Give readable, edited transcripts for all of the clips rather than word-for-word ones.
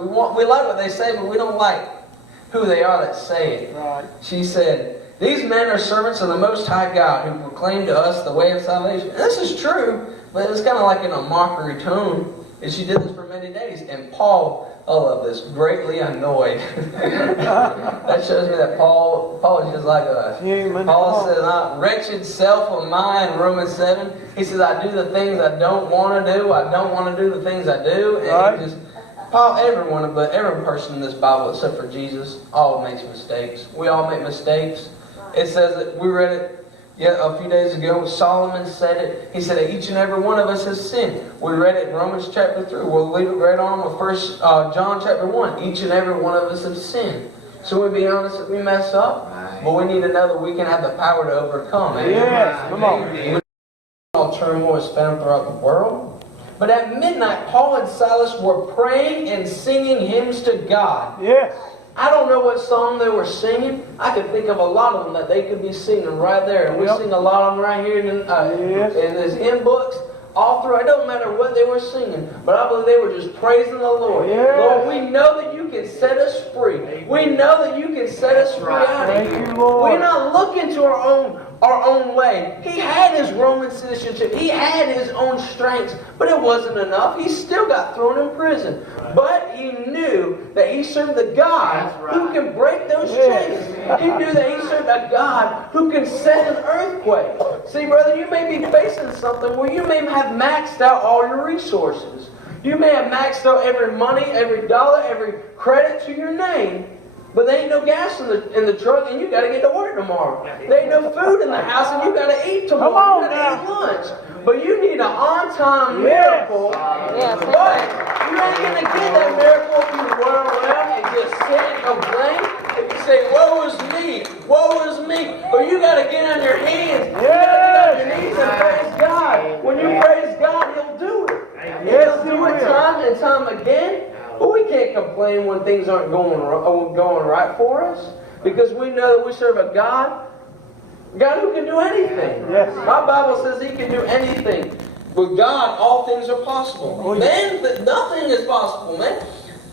We like what they say, but we don't like who they are that say it. Right. She said, "These men are servants of the Most High God who proclaim to us the way of salvation." And this is true, but it's kind of like in a mockery tone. And she did this for many days. And Paul, I love this, greatly annoyed. That shows me that Paul is just like us. Paul says, "Wretched self of mine," Romans 7. He says, "I do the things I don't want to do. I don't want to do the things I do." And right. Paul, every person in this Bible except for Jesus, all makes mistakes. We all make mistakes. It says that we read it a few days ago. Solomon said it. He said that each and every one of us has sinned. We read it in Romans chapter 3. We'll leave it right on with 1 John chapter 1. Each and every one of us have sinned. So we be honest that we mess up, but we need to know that we can have the power to overcome. Yes, come on. All turmoil is found throughout the world. But at midnight, Paul and Silas were praying and singing hymns to God. Yes. I don't know what song they were singing. I could think of a lot of them that they could be singing right there. And we sing a lot of them right here in these hymn books. All through, it don't matter what they were singing, but I believe they were just praising the Lord. Yes. Lord, we know that you can set us free. We know that you can set us free out of here. We're not looking to our own way. He had his Roman citizenship. He had his own strengths, but it wasn't enough. He still got thrown in prison. But he knew that he served the God who can break those chains. He knew that he served a God who can set an earthquake. See, brother, you may be facing something where you may have maxed out all your resources. You may have maxed out every money, every dollar, every credit to your name. But there ain't no gas in the truck, and you got to get to work tomorrow. There ain't no food in the house, and you got to eat tomorrow. You got to eat lunch. But you need an on-time miracle. Yes. But you ain't going to get that miracle if you run around and just sit and complain. If you say, "Woe is me, woe is me," but you got to get on your hands. You got to get on your knees and praise God. When you praise God, He'll do it. He'll do it time and time again. But we can't complain when things aren't going right for us, because we know that we serve a God who can do anything. Yes. My Bible says He can do anything. With God, all things are possible. Oh, yes. Man, nothing is possible, man.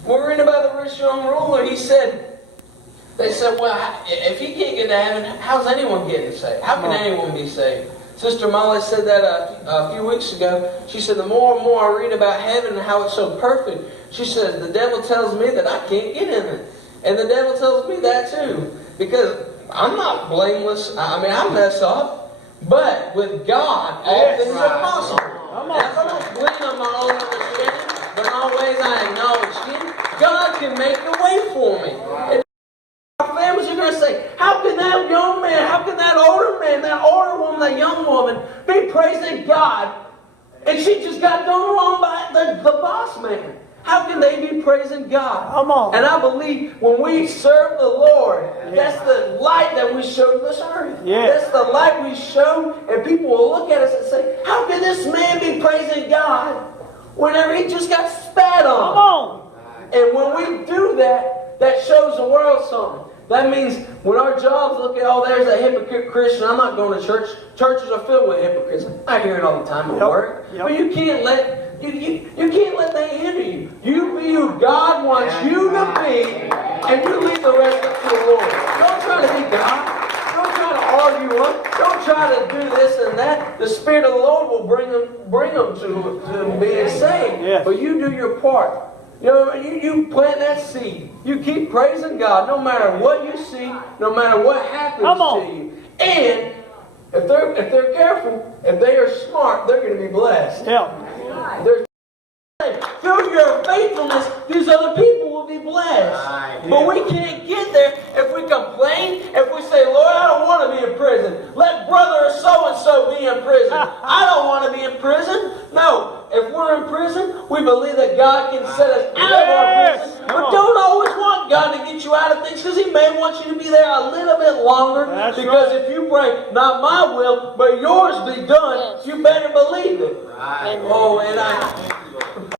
We're reading about the rich young ruler. They said, "Well, if he can't get to heaven, how's anyone getting saved? How can anyone be saved?" Sister Molly said that a few weeks ago. She said, "The more and more I read about heaven and how it's so perfect," she said, "the devil tells me that I can't get in it. And the devil tells me that too. Because I'm not blameless. I mean, I mess up. But with God, all things are possible. Now, if I don't lean on my own understanding, but in all ways I acknowledge Him, God can make a way for me." And our families are going to say, "How can that young man, how can that older man, that older woman, that young woman be praising God, and she just got done wrong by the boss man? How can they be praising God?" Come on. And I believe when we serve the Lord, that's the light that we show to this earth. Yes. That's the light we show, and people will look at us and say, "How can this man be praising God whenever he just got spat on?" Come on. And when we do that, that shows the world something. That means when our jobs look at, "Oh, there's a hypocrite Christian, I'm not going to church." Churches are filled with hypocrites. I hear it all the time at work. But you can't let you can't let that hinder you. You be who God wants you to be, and you leave the rest up to the Lord. Don't try to be God. Don't try to argue up. Don't try to do this and that. The Spirit of the Lord will bring them to being saved. Yes. But you do your part. You know, you plant that seed. You keep praising God no matter what you see, no matter what happens to you. And if they're careful, if they are smart, they're going to be blessed. Yeah. Through your faithfulness, these other people will be blessed. But we can't get there if we complain, if we say, "Lord, I don't want to be in prison. Let brother so-and-so be in prison. I don't want to be in prison." No. If we're in prison, we believe that God can set us out of our prison. But don't always want God to get you out of things, because He may want you to be there a little bit longer. That's because right. if you pray, "Not my will, but yours be done," you better believe it. Amen. Oh, and